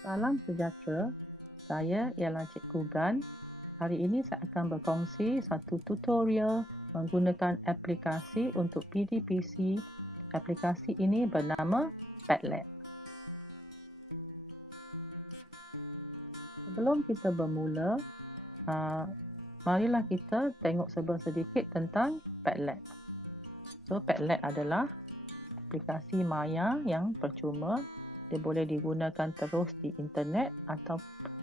Salam sejahtera, saya ialah Cikgu Gan. Hari ini saya akan berkongsi satu tutorial menggunakan aplikasi untuk PDPC. Aplikasi ini bernama Padlet. Sebelum kita bermula, marilah kita tengok sedikit tentang Padlet. So, Padlet adalah aplikasi maya yang percuma. Dia boleh digunakan terus di internet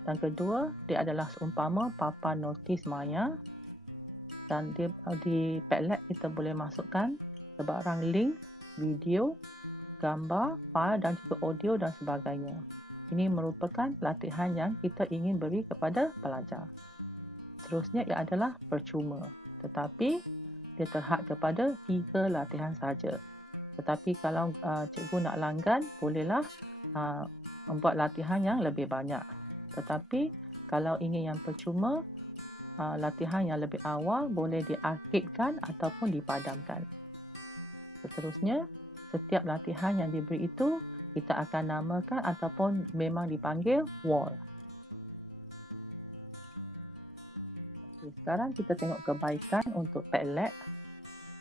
dan kedua, dia adalah seumpama papan notis maya, dan di Padlet kita boleh masukkan sebarang link, video, gambar, file dan juga audio dan sebagainya. Ini merupakan latihan yang kita ingin beri kepada pelajar. Seterusnya ia adalah percuma, tetapi dia terhad kepada 3 latihan saja. Tetapi kalau cikgu nak langgan, bolehlah membuat latihan yang lebih banyak. Tetapi kalau ingin yang percuma, latihan yang lebih awal boleh diarkidkan ataupun dipadamkan. Seterusnya, setiap latihan yang diberi itu kita akan namakan ataupun memang dipanggil wall. Okay, sekarang kita tengok kebaikan untuk Padlet.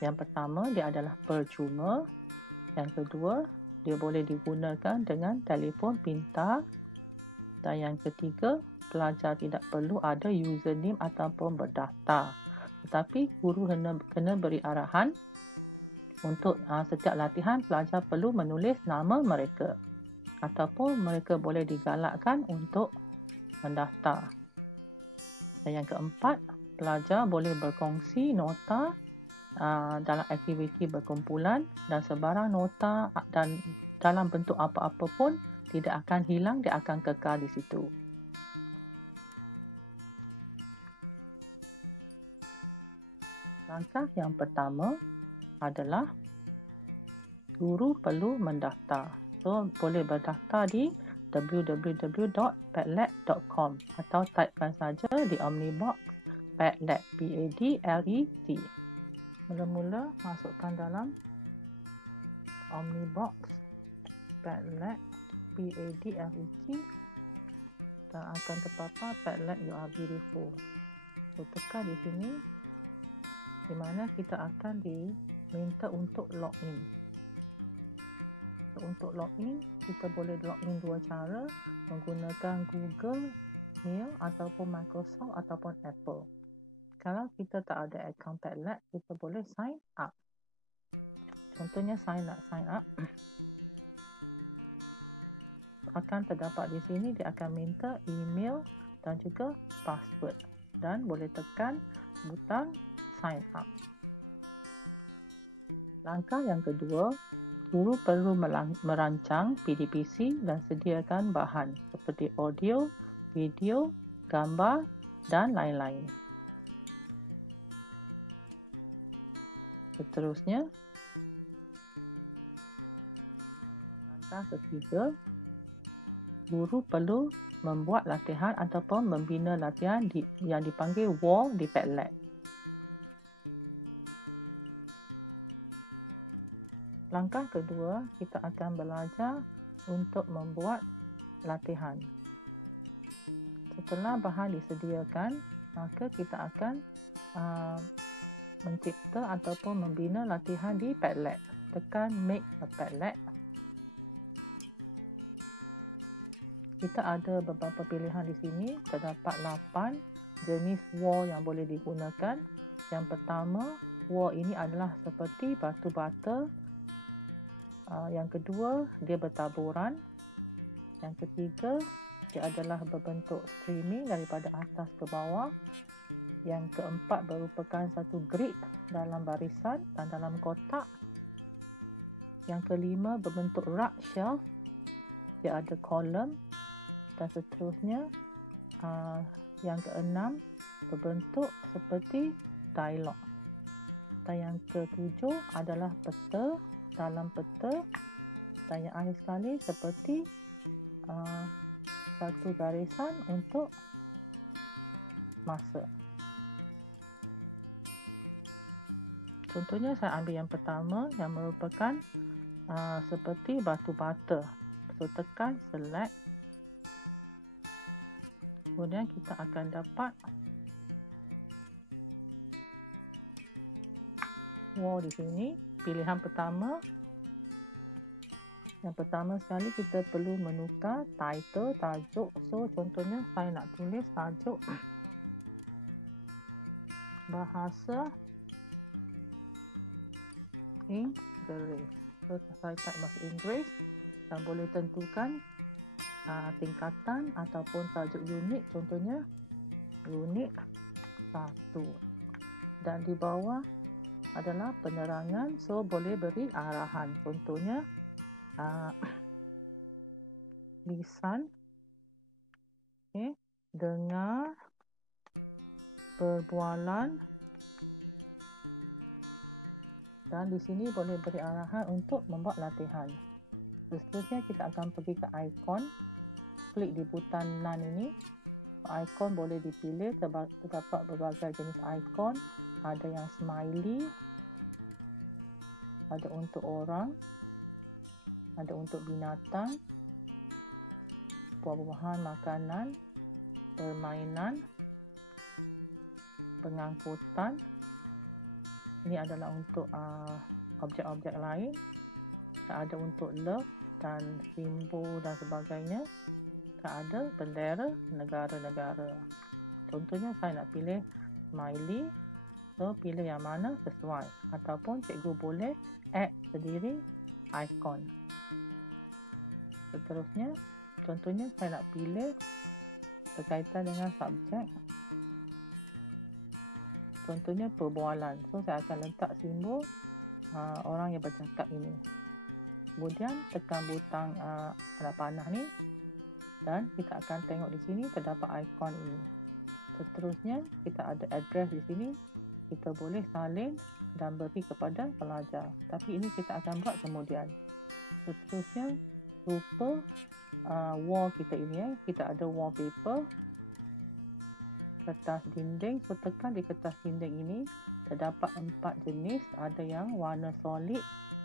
Yang pertama, dia adalah percuma. Yang kedua, dia boleh digunakan dengan telefon pintar. Dan yang ketiga, pelajar tidak perlu ada username ataupun berdaftar. Tetapi guru kena beri arahan untuk setiap latihan pelajar perlu menulis nama mereka. Ataupun mereka boleh digalakkan untuk mendaftar. Dan yang keempat, pelajar boleh berkongsi nota dalam aktiviti berkumpulan, dan sebarang nota dan dalam bentuk apa-apa pun tidak akan hilang, dia akan kekal di situ. Langkah yang pertama adalah guru perlu mendaftar. So, boleh berdaftar di www.padlet.com atau typekan saja di Omnibox Padlet, P-A-D-L-E-T. Mula-mula masukkan dalam Omnibox Padlet, P-A-D-L-E-T, dan akan terpapar Padlet You Are Beautiful. So, tekan di sini di mana kita akan diminta untuk login. So, untuk login, kita boleh login 2 cara, menggunakan Google Mail ataupun Microsoft ataupun Apple. Kalau kita tak ada akaun Padlet, kita boleh sign up. Contohnya sign up. Akan terdapat di sini, dia akan minta email dan juga password. Dan boleh tekan butang sign up. Langkah yang kedua, guru perlu merancang PDPC dan sediakan bahan seperti audio, video, gambar dan lain-lain. Seterusnya, langkah ketiga, guru perlu membuat latihan ataupun membina latihan yang dipanggil wall di Padlet. Langkah kedua, kita akan belajar untuk membuat latihan. Setelah bahan disediakan, maka kita akan mencipta ataupun membina latihan di Padlet. Tekan Make a Padlet. Kita ada beberapa pilihan di sini. Terdapat 8 jenis wall yang boleh digunakan. Yang pertama, wall ini adalah seperti batu bata. Yang kedua, dia bertaburan. Yang ketiga, dia adalah berbentuk streaming daripada atas ke bawah. Yang keempat merupakan satu grid dalam barisan dan dalam kotak. Yang kelima berbentuk rak shelf. Dia ada kolom. Dan seterusnya, yang keenam berbentuk seperti dialog. Dan yang ketujuh adalah peta dalam peta. Dan yang akhir sekali seperti satu garisan untuk masa. Contohnya saya ambil yang pertama yang merupakan seperti batu bata. So, tekan select Kemudian kita akan dapat wall di sini. Pilihan pertama, yang pertama sekali kita perlu menukar title, tajuk. So contohnya saya nak tulis tajuk bahasa Inggeris. So saya type bahasa Inggeris dan boleh tentukan tingkatan ataupun tajuk unit, contohnya unit 1. Dan di bawah adalah penerangan, so boleh beri arahan, contohnya lisan, dengar perbualan, dan di sini boleh beri arahan untuk membuat latihan. Seterusnya kita akan pergi ke ikon, klik di butang none ini. Ikon boleh dipilih, terdapat berbagai jenis ikon, ada yang smiley, ada untuk orang, ada untuk binatang, buah-buahan, makanan, permainan, pengangkutan. Ini adalah untuk objek-objek lain. Ada untuk love dan simbol dan sebagainya. Ada bendera negara-negara. Contohnya saya nak pilih smiley, so pilih yang mana sesuai, ataupun cikgu boleh add sendiri ikon. Seterusnya, contohnya saya nak pilih berkaitan dengan subjek, contohnya perbualan. So saya akan letak simbol orang yang bercakap ini. Kemudian tekan butang anak panah ni dan kita akan tengok di sini terdapat ikon ini. Seterusnya kita ada address di sini. Kita boleh salin dan beri kepada pelajar. Tapi ini kita akan buat kemudian. Seterusnya rupa wall kita ini. Kita ada wallpaper, kertas dinding. So tekan di kertas dinding ini terdapat 4 jenis. Ada yang warna solid,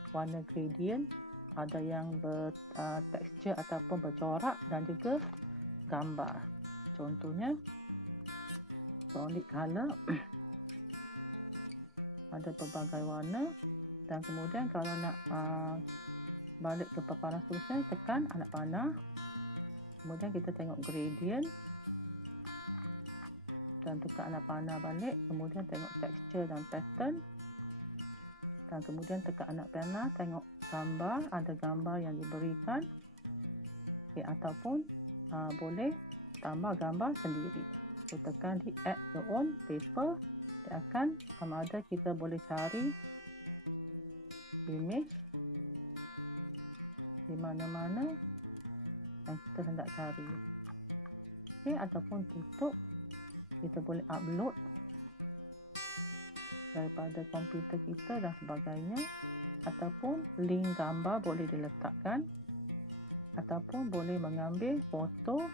warna gradient, ada yang bertekstur ataupun bercorak, dan juga gambar. Contohnya solid color ada pelbagai warna. Dan kemudian kalau nak balik ke paparan seterusnya, tekan anak panah. Kemudian kita tengok gradient dan tekan anak panah balik. Kemudian tengok tekstur dan pattern. Dan kemudian tekan anak panah, tengok gambar, ada gambar yang diberikan. Ataupun boleh tambah gambar sendiri. So tekan di add your own paper. Dia akan sama ada kita boleh cari image di mana-mana yang kita hendak cari. Ataupun tutup. Kita boleh upload daripada komputer kita dan sebagainya, ataupun link gambar boleh diletakkan, ataupun boleh mengambil foto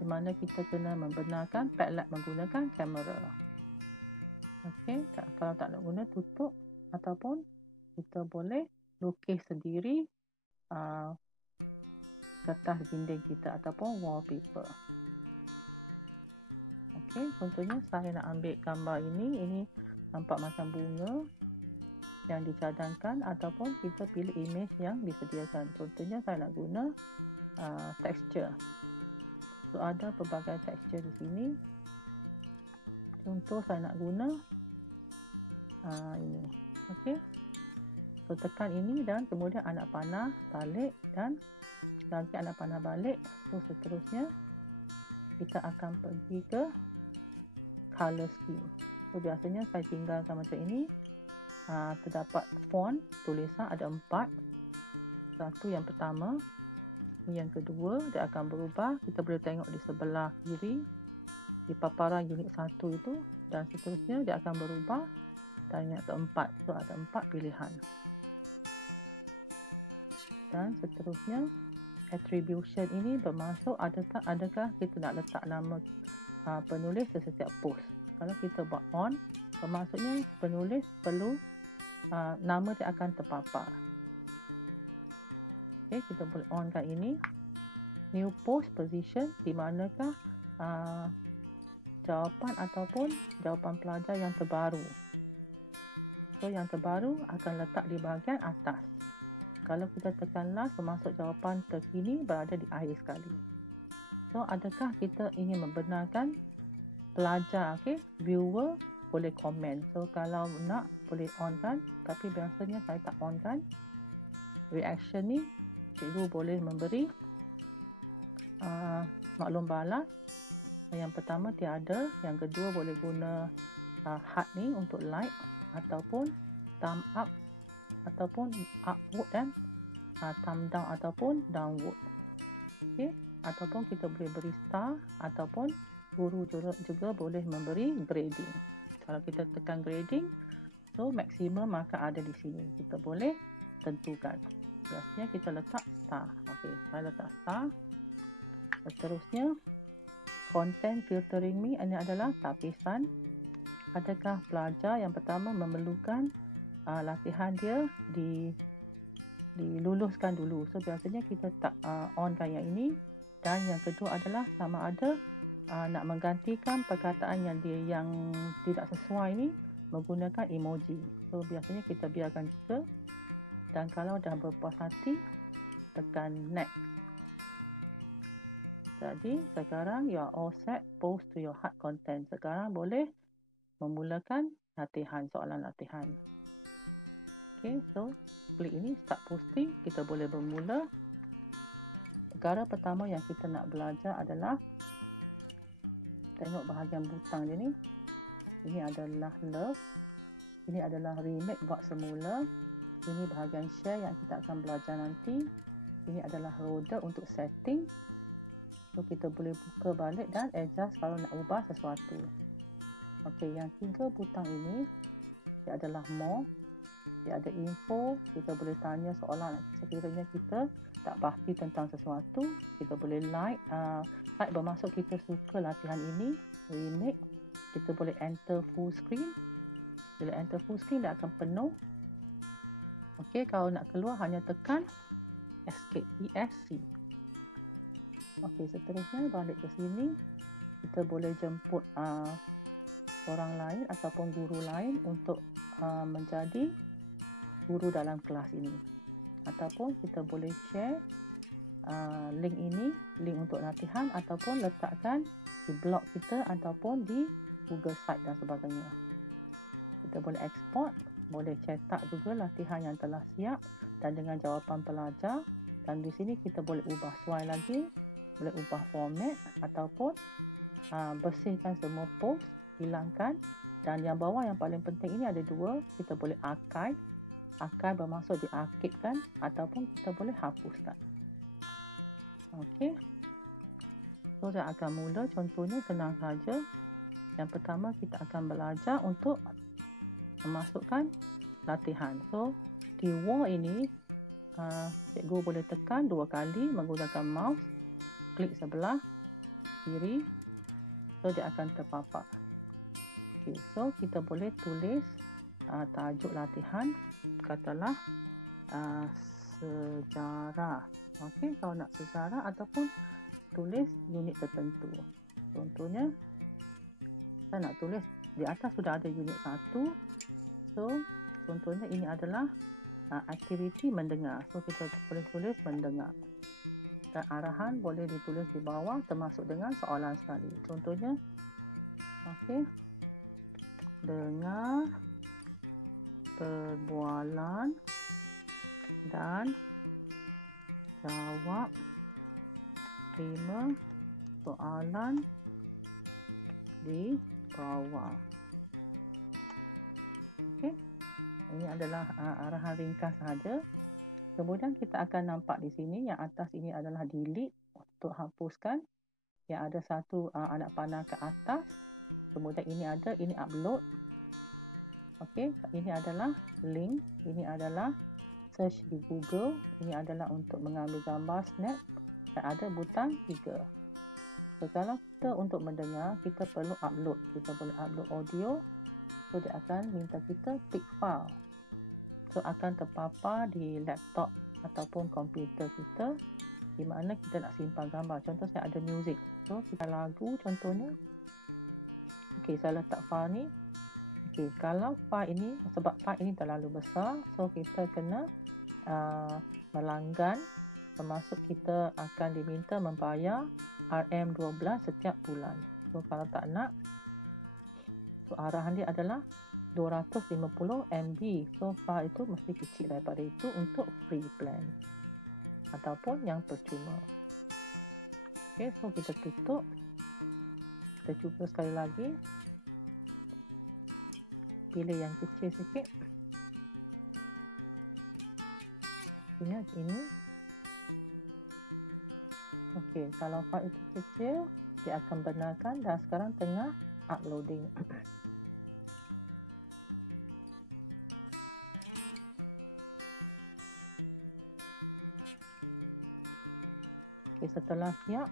di mana kita kena membenarkan Padlet menggunakan kamera. Okey, kalau tak nak guna, tutup, ataupun kita boleh lukis sendiri kertas dinding kita ataupun wallpaper. Okey, contohnya saya nak ambil gambar ini nampak macam bunga yang dicadangkan, ataupun kita pilih image yang disediakan. Contohnya saya nak guna tekstur. So ada pelbagai tekstur di sini. Contoh saya nak guna ini. Okey. So tekan ini dan kemudian anak panah balik dan lagi anak panah balik. So seterusnya kita akan pergi ke color scheme. So biasanya saya tinggalkan macam ini. Terdapat font tulisan ada 4. Satu yang pertama, yang kedua dia akan berubah. Kita boleh tengok di sebelah kiri di paparan unit 1 itu, dan seterusnya dia akan berubah. Dan yang keempat, so ada 4 pilihan. Dan seterusnya attribution ini bermaksud adakah kita nak letak nama penulis di setiap post. Kalau kita buat on, bermaksudnya penulis perlu nama dia akan terpapar. Okay, kita boleh onkan ini. New post position, di manakah jawapan ataupun jawapan pelajar yang terbaru. So yang terbaru akan letak di bahagian atas. Kalau kita tekan last, termasuk jawapan terkini berada di akhir sekali. So adakah kita ingin membenarkan pelajar, okay? Viewer boleh komen. So kalau nak boleh on kan, tapi biasanya saya tak on kan. Reaction ni cikgu boleh memberi maklum balas. Yang pertama tiada, yang kedua boleh guna heart ni untuk like, ataupun thumb up, ataupun upward, dan thumb down ataupun downward. Okay? Ataupun kita boleh beri star, ataupun guru juga boleh memberi grading. Kalau kita tekan grading, so maksimum maka ada di sini. Kita boleh tentukan. Biasanya kita letak star. Okey, saya letak star. Seterusnya, content filtering ni ini adalah tapisan. Adakah pelajar yang pertama memerlukan latihan dia diluluskan dulu. So biasanya kita tak onkan yang ini. Dan yang kedua adalah sama ada nak menggantikan perkataan yang tidak sesuai ni menggunakan emoji. So biasanya kita biarkan juga. Dan kalau dah berpuas hati, tekan next. Jadi sekarang you are all set, post to your hard content. Sekarang boleh memulakan latihan, soalan latihan. Okay, so klik ini start posting. Kita boleh bermula. Perkara pertama yang kita nak belajar adalah tengok bahagian butang dia ni. Ini adalah love. Ini adalah remake buat semula. Ini bahagian share yang kita akan belajar nanti. Ini adalah roda untuk setting. So kita boleh buka balik dan adjust kalau nak ubah sesuatu. Okey, yang 3 butang ini dia adalah more. Dia ada info. Kita boleh tanya soalan sekiranya kita tak pasti tentang sesuatu. Kita boleh like. Like bermaksud kita suka latihan ini. Remake. Kita boleh enter full screen. Bila enter full screen dia akan penuh. Okey, kalau nak keluar hanya tekan escape, ESC. Okey, seterusnya balik ke sini. Kita boleh jemput orang lain ataupun guru lain untuk menjadi guru dalam kelas ini. Ataupun kita boleh share link ini, link untuk latihan, ataupun letakkan di blog kita ataupun di Google Site dan sebagainya. Kita boleh export, boleh cetak juga latihan yang telah siap dan dengan jawapan pelajar. Dan di sini kita boleh ubah suai lagi, boleh ubah format ataupun bersihkan semua post, hilangkan. Dan yang bawah yang paling penting ini ada 2, kita boleh archive. Archive bermaksud diarsipkan ataupun kita boleh hapuskan. Okey. So saya akan mula, contohnya senang saja. Yang pertama kita akan belajar untuk memasukkan latihan. So di wall ini cikgu boleh tekan 2 kali menggunakan mouse. Klik sebelah kiri, so dia akan terpapar. Okay, so kita boleh tulis tajuk latihan, katalah sejarah. Okey, kalau nak sejarah ataupun tulis unit tertentu. Contohnya saya nak tulis di atas sudah ada unit 1. So contohnya ini adalah aktiviti mendengar. So kita boleh tulis mendengar. Dan arahan boleh ditulis di bawah termasuk dengan soalan sekali. Contohnya, okey, dengar perbualan dan jawab 5 soalan di bawah. Okey, ini adalah arahan ringkas sahaja. Kemudian kita akan nampak di sini yang atas ini adalah delete untuk hapuskan. Yang ada satu anak panah ke atas. Kemudian ini upload. Okey, ini adalah link. Ini adalah search di Google. Ini adalah untuk mengambil gambar snap. Dan ada butang 3. So, kalau kita untuk mendengar, kita perlu upload. Kita boleh upload audio. So dia akan minta kita pick file. So akan terpapar di laptop ataupun komputer kita. di mana kita nak simpan gambar. Contoh saya ada music. So, kita lagu contohnya. Okey, saya letak file ni. Okey, kalau file ini, sebab file ini terlalu besar, so kita kena melanggan, termasuk kita akan diminta membayar RM12 setiap bulan. So, kalau tak nak, so arahan dia adalah 250 MB. So, file itu mesti kecil daripada itu untuk free plan ataupun yang percuma. Okey, so kita tutup. Kita cuba sekali lagi. Pilih yang kecil sikit. Ingat ini. Okey, kalau file itu kecil, dia akan benarkan dan sekarang tengah uploading. Okey, setelah siap,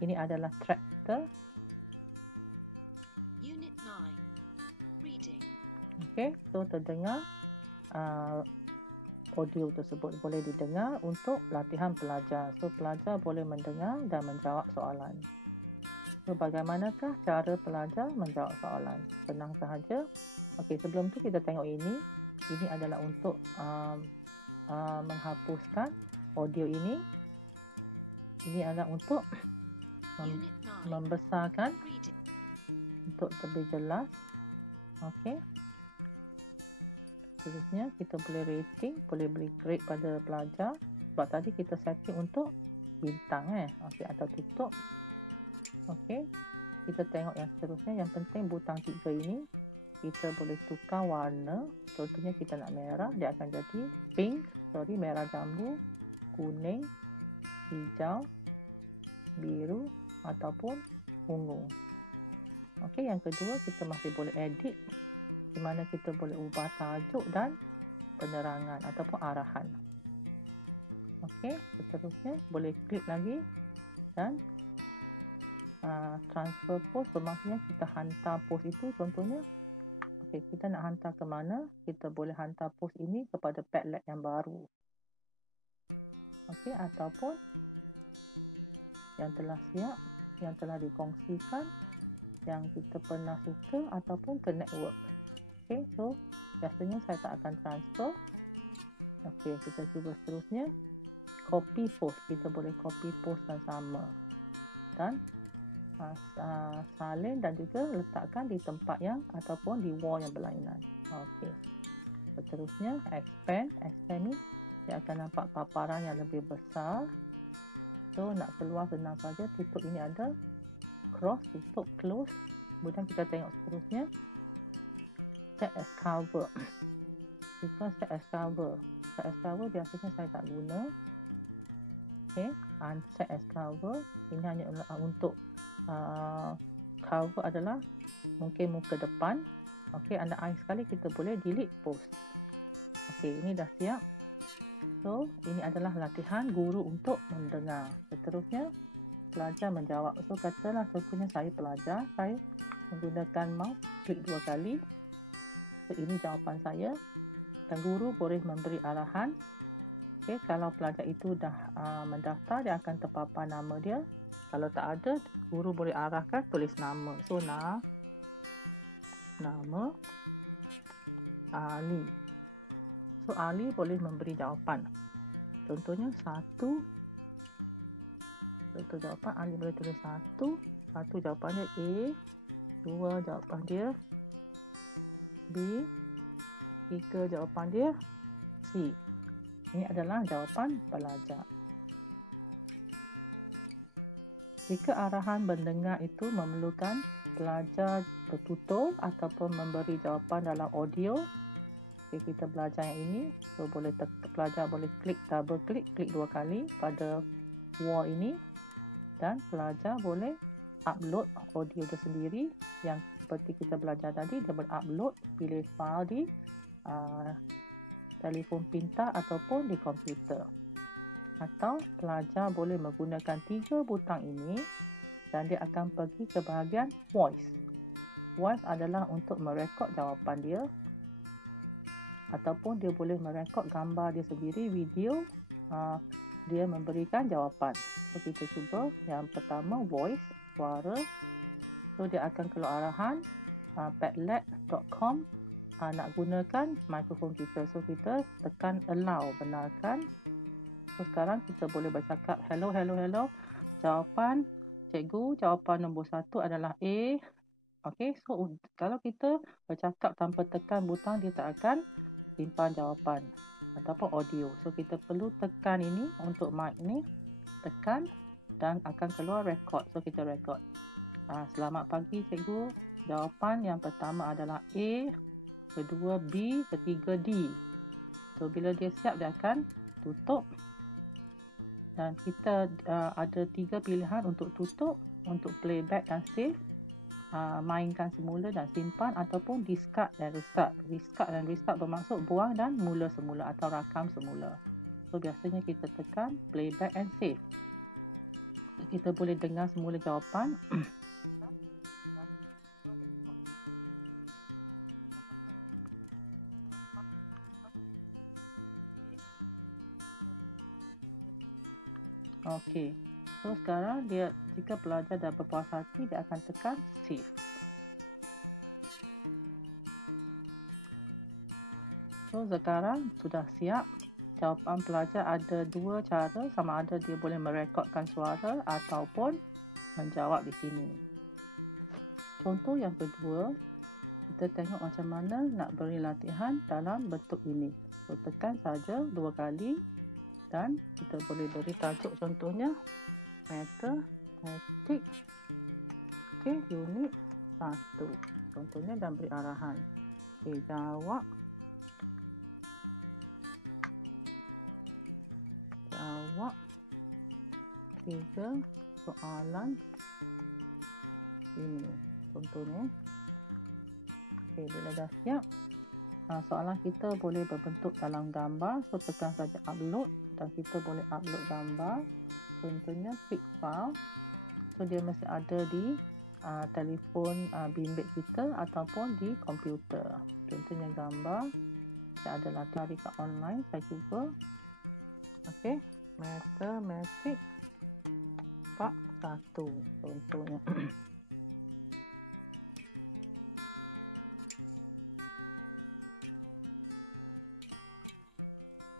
ini adalah tractor. Unit 9. Reading. Okey, so terdengar audio tersebut boleh didengar untuk latihan pelajar. So, pelajar boleh mendengar dan menjawab soalan. So, bagaimanakah cara pelajar menjawab soalan? Senang sahaja. Okey, sebelum tu kita tengok ini. Ini adalah untuk menghapuskan audio ini. Ini adalah untuk membesarkan untuk lebih jelas. Okey. Seterusnya kita boleh rating, boleh beri grade pada pelajar. Sebab tadi kita setting untuk bintang okey, atau tutup. Okey. Kita tengok yang seterusnya. Yang penting butang 3 ini kita boleh tukar warna. Contohnya kita nak merah, dia akan jadi pink, merah jambu, kuning, hijau, biru ataupun ungu. Okey, yang kedua kita masih boleh edit, di mana kita boleh ubah tajuk dan penerangan ataupun arahan. Okey, seterusnya boleh klik lagi dan transfer post, bermaksudnya kita hantar post itu. Contohnya, okey, kita nak hantar ke mana, kita boleh hantar post ini kepada Padlet yang baru. Okey, ataupun yang telah siap, yang telah dikongsikan, yang kita pernah suka ataupun ke network. Okey, so biasanya saya tak akan transfer. Okey, kita cuba seterusnya. Copy post, kita boleh copy post yang sama dan salin dan juga letakkan di tempat yang ataupun di wall yang berlainan. Okey, seterusnya expand ni dia akan nampak paparan yang lebih besar. So, nak keluar senang saja, tutup ini ada cross, tutup, close. Kemudian kita tengok seterusnya. Set as cover. Kita set as cover. Set as cover biasanya saya tak guna. Okey, unset as cover. Ini hanya untuk cover adalah mungkin muka depan. Okey, anda sekali kita boleh delete post. Okey, ini dah siap. So, ini adalah latihan guru untuk mendengar. Seterusnya, pelajar menjawab. So, katalah contohnya saya pelajar, saya menggunakan mouse, klik 2 kali. So, ini jawapan saya. Dan guru boleh memberi arahan. Okay, kalau pelajar itu dah mendaftar, dia akan terpapar nama dia. Kalau tak ada, guru boleh arahkan tulis nama. So, nama Ali. So, Ali boleh memberi jawapan. Contohnya 1. Contoh jawapan, Ali boleh tulis 1. 1 jawapan dia A. 2 jawapan dia B. 3 jawapan dia C. Ini adalah jawapan pelajar. Jika arahan mendengar itu memerlukan pelajar bertutur ataupun memberi jawapan dalam audio, kita belajar yang ini. So, pelajar boleh double klik 2 kali pada wall ini dan pelajar boleh upload audio dia sendiri. Yang seperti kita belajar tadi, dia boleh upload, pilih file di telefon pintar ataupun di komputer. Atau pelajar boleh menggunakan 3 butang ini dan dia akan pergi ke bahagian voice. Voice adalah untuk merekod jawapan dia, ataupun dia boleh merekod gambar dia sendiri, video dia memberikan jawapan. So kita cuba yang pertama, voice, suara. So dia akan keluar arahan padlet.com nak gunakan mikrofon kita. So kita tekan allow, benarkan. So sekarang kita boleh bercakap hello. Jawapan cikgu, jawapan nombor 1 adalah A. Okey, so kalau kita bercakap tanpa tekan butang, dia tak akan simpan jawapan ataupun audio. So kita perlu tekan ini untuk mic ni, tekan dan akan keluar record. So kita record. Selamat pagi cikgu, jawapan yang pertama adalah A, kedua B, ketiga D. So bila dia siap, dia akan tutup. Dan kita ada 3 pilihan untuk tutup, untuk playback dan save, mainkan semula dan simpan, ataupun discard dan restart. Discard dan restart bermaksud buang dan mula semula atau rakam semula. So biasanya kita tekan playback and save. Kita boleh dengar semula jawapan. Okey. So sekarang dia, jika pelajar dah berpuas hati, dia akan tekan save. So sekarang sudah siap. Jawapan pelajar ada 2 cara, sama ada dia boleh merekodkan suara ataupun menjawab di sini. Contoh yang kedua, kita tengok macam mana nak beri latihan dalam bentuk ini. So tekan saja 2 kali dan kita boleh beri tajuk, contohnya matematik unit 1 contohnya, dan beri arahan. Jawab 3 soalan ini contohnya. Bila dah siap, soalan kita boleh berbentuk dalam gambar. So tekan saja upload dan kita boleh upload gambar, contohnya pic file. So dia mesti ada di telefon bimbit kita ataupun di komputer. Contohnya gambar, saya ada latihan kat online, saya cuba. Okey, matematik part 1 contohnya.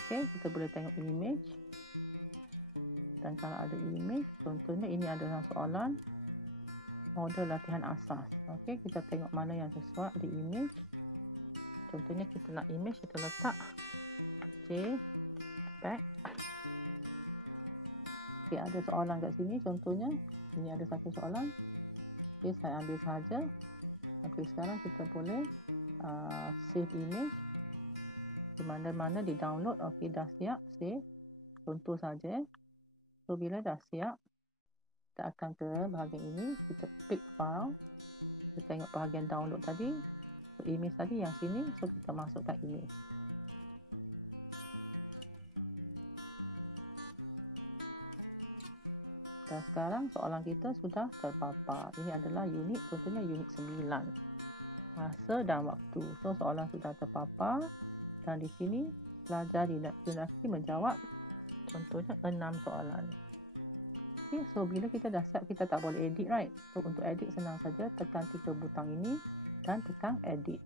Okey, kita boleh tengok image. Dan kalau ada image, contohnya ini adalah soalan model latihan asas. Okey, kita tengok mana yang sesuai di image. Contohnya kita nak image, kita letak JPEG. Okey, ada soalan kat sini contohnya. Ini ada satu soalan. Okey, saya ambil saja. Okey, sekarang kita boleh save image. Di mana-mana di download. Okey, dah siap, save. Contoh saja. So bila dah siap, kita akan ke bahagian ini, kita pick file. Kita tengok bahagian download tadi. So image tadi yang sini, so kita masukkan image. Dan sekarang soalan kita sudah terpapar. Ini adalah unit, contohnya unit 9. Masa dan waktu. So soalan sudah terpapar. Dan di sini pelajar dilaki menjawab contohnya 6 soalan. Okay, so bila kita dah siap, kita tak boleh edit, right? So untuk edit senang saja, tekan 3 butang ini dan tekan edit.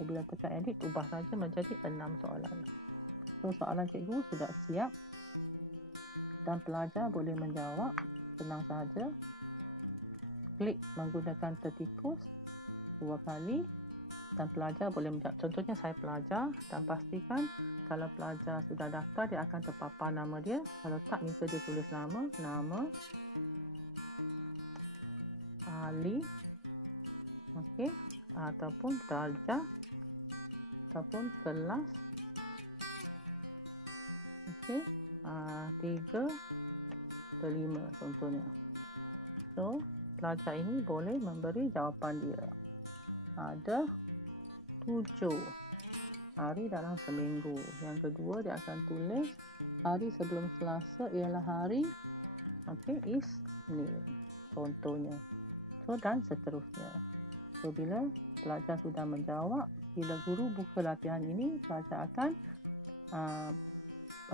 So bila tekan edit, ubah saja menjadi 6 soalan. So soalan cikgu sudah siap dan pelajar boleh menjawab senang saja. Klik menggunakan tertikus 2 kali. Dan pelajar boleh menjawab. Contohnya saya pelajar, dan pastikan kalau pelajar sudah daftar, dia akan terpapar nama dia. Kalau tak, minta dia tulis nama Ali, okey, ataupun darjah, ataupun kelas, okey, 3 atau 5 contohnya. So pelajar ini boleh memberi jawapan dia. Ada 7 hari dalam seminggu. Yang kedua, dia akan tulis hari sebelum Selasa ialah hari Isnin contohnya. So dan seterusnya. So bila pelajar sudah menjawab, bila guru buka latihan ini, pelajar akan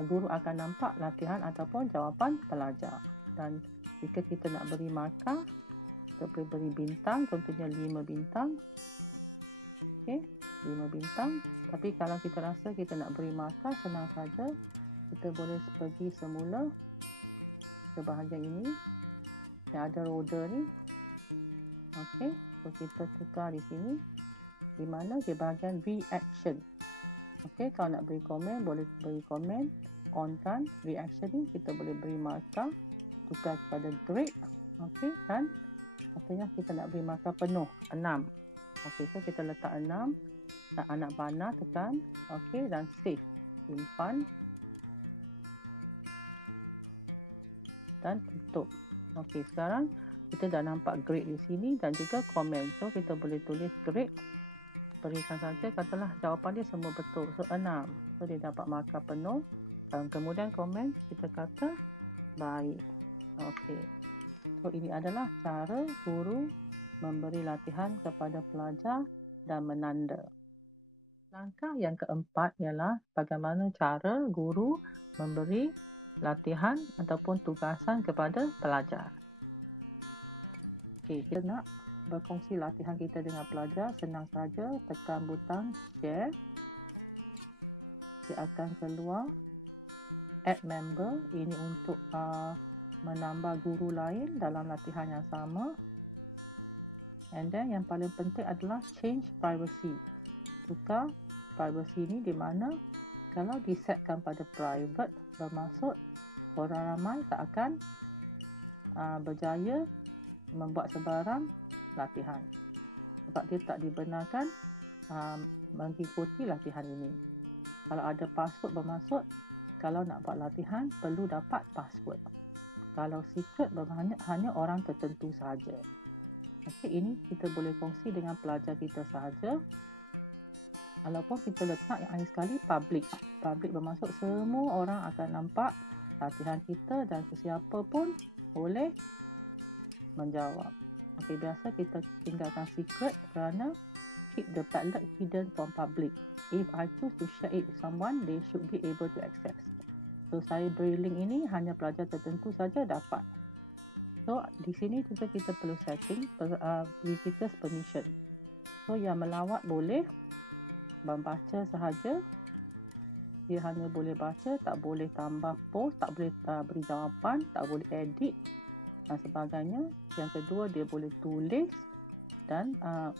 guru akan nampak latihan ataupun jawapan pelajar. Dan jika kita nak beri markah, kita boleh beri bintang, contohnya 5 bintang. Okey, 5 bintang. Tapi kalau kita rasa kita nak beri markah, senang saja. Kita boleh pergi semula ke bahagian ini yang ada roda ni. Okey, so kita tukar di sini, di mana di bahagian reaction. Okey, kalau nak beri komen, boleh beri komen, on kan reaction ni, kita boleh beri markah, tukar kepada grade. Okey, dan katanya kita nak beri markah penuh 6. Okey, so kita letak 6 dan anak panah tekan. Okey, dan save, simpan dan tutup. Okey, sekarang kita dah nampak grade di sini dan juga komen. So kita boleh tulis grade, berikan saja, katalah jawapan dia semua betul, so 6, so dia dapat markah penuh. Dan kemudian komen, kita kata baik. Okey, so ini adalah cara guru memberi latihan kepada pelajar dan menanda. Langkah yang keempat ialah bagaimana cara guru memberi latihan ataupun tugasan kepada pelajar. Okey, kita nak berkongsi latihan kita dengan pelajar, senang saja tekan butang share. Dia akan keluar add member, ini untuk menambah guru lain dalam latihan yang sama. And then yang paling penting adalah change privacy. Tukar privacy ni di mana kalau disetkan pada private, bermaksud orang ramai tak akan berjaya membuat sebarang latihan, sebab dia tak dibenarkan mengikuti latihan ini. Kalau ada password, bermaksud kalau nak buat latihan perlu dapat password. Kalau secret, bermakna hanya orang tertentu sahaja. Okey, ini kita boleh kongsi dengan pelajar kita sahaja. Walaupun kita letak yang akhir sekali public. Public bermaksud semua orang akan nampak latihan kita dan sesiapa pun boleh menjawab. Okey, biasa kita tinggalkan secret kerana keep the Padlet hidden from public. If I choose to share it with someone, they should be able to access. So saya beri link ini hanya pelajar tertentu saja dapat. So di sini juga kita perlu setting visitors permission. So yang melawat boleh, membaca sahaja. Dia hanya boleh baca, tak boleh tambah post, tak boleh beri jawapan, tak boleh edit dan sebagainya. Yang kedua, dia boleh tulis dan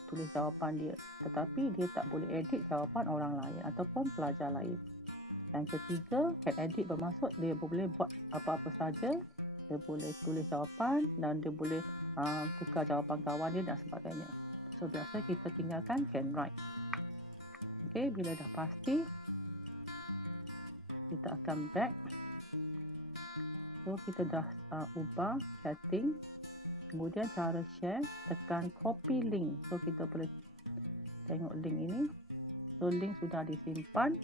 tulis jawapan dia, tetapi dia tak boleh edit jawapan orang lain ataupun pelajar lain. Yang ketiga, can edit bermaksud dia boleh buat apa-apa saja. Dia boleh tulis jawapan dan dia boleh tukar jawapan kawan dia dan sebagainya. So biasa kita tinggalkan can write. Okey, bila dah pasti, kita akan back. So kita dah ubah setting. Kemudian cara share, tekan copy link. So kita boleh tengok link ini. So link sudah disimpan.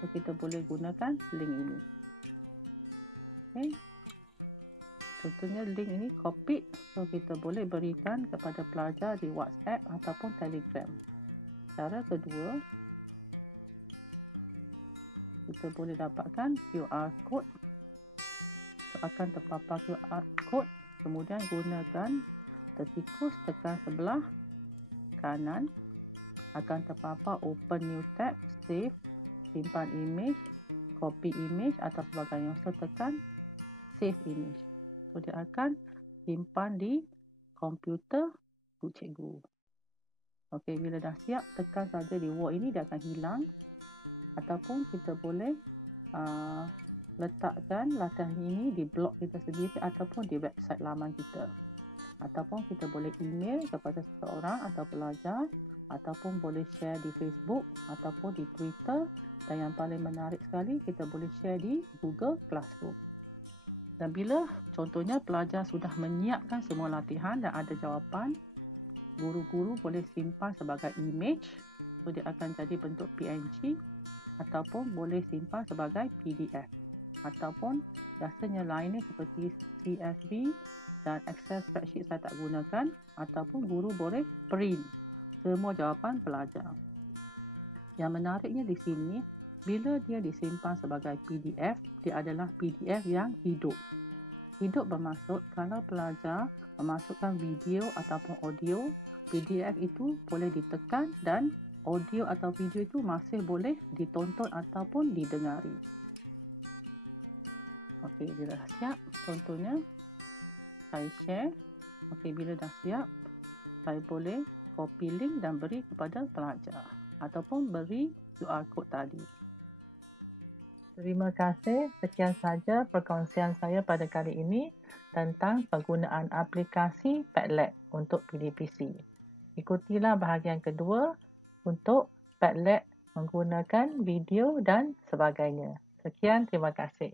So kita boleh gunakan link ini. Okay. Contohnya link ini copy. So kita boleh berikan kepada pelajar di WhatsApp ataupun Telegram. Cara kedua, kita boleh dapatkan QR code. So, akan terpapar QR code. Kemudian gunakan tertikus, tekan sebelah kanan. Akan terpapar open new tab, save, simpan image, copy image atau sebagainya. So tekan save image. So dia akan simpan di komputer cikgu. Okey, bila dah siap, tekan saja di word ini, dia akan hilang. Ataupun kita boleh letakkan latihan ini di blog kita sendiri ataupun di website laman kita. Ataupun kita boleh email kepada seseorang atau pelajar, ataupun boleh share di Facebook ataupun di Twitter, dan yang paling menarik sekali, kita boleh share di Google Classroom. Dan bila contohnya pelajar sudah menyiapkan semua latihan dan ada jawapan, guru-guru boleh simpan sebagai image. So dia akan jadi bentuk PNG, ataupun boleh simpan sebagai PDF, ataupun biasanya lainnya seperti CSV dan Excel spreadsheet saya tak gunakan, ataupun guru boleh print semua jawapan pelajar. Yang menariknya di sini, Bila dia disimpan sebagai PDF, dia adalah PDF yang hidup. Hidup bermaksud kalau pelajar memasukkan video ataupun audio, PDF itu boleh ditekan dan audio atau video itu masih boleh ditonton ataupun didengari. Okey, bila dah siap, contohnya saya share. Okey, bila dah siap, saya boleh copy link dan beri kepada pelajar ataupun beri QR code tadi. Terima kasih. Sekian saja perkongsian saya pada kali ini tentang penggunaan aplikasi Padlet untuk PDPC. Ikutilah bahagian kedua untuk Padlet menggunakan video dan sebagainya. Sekian, terima kasih.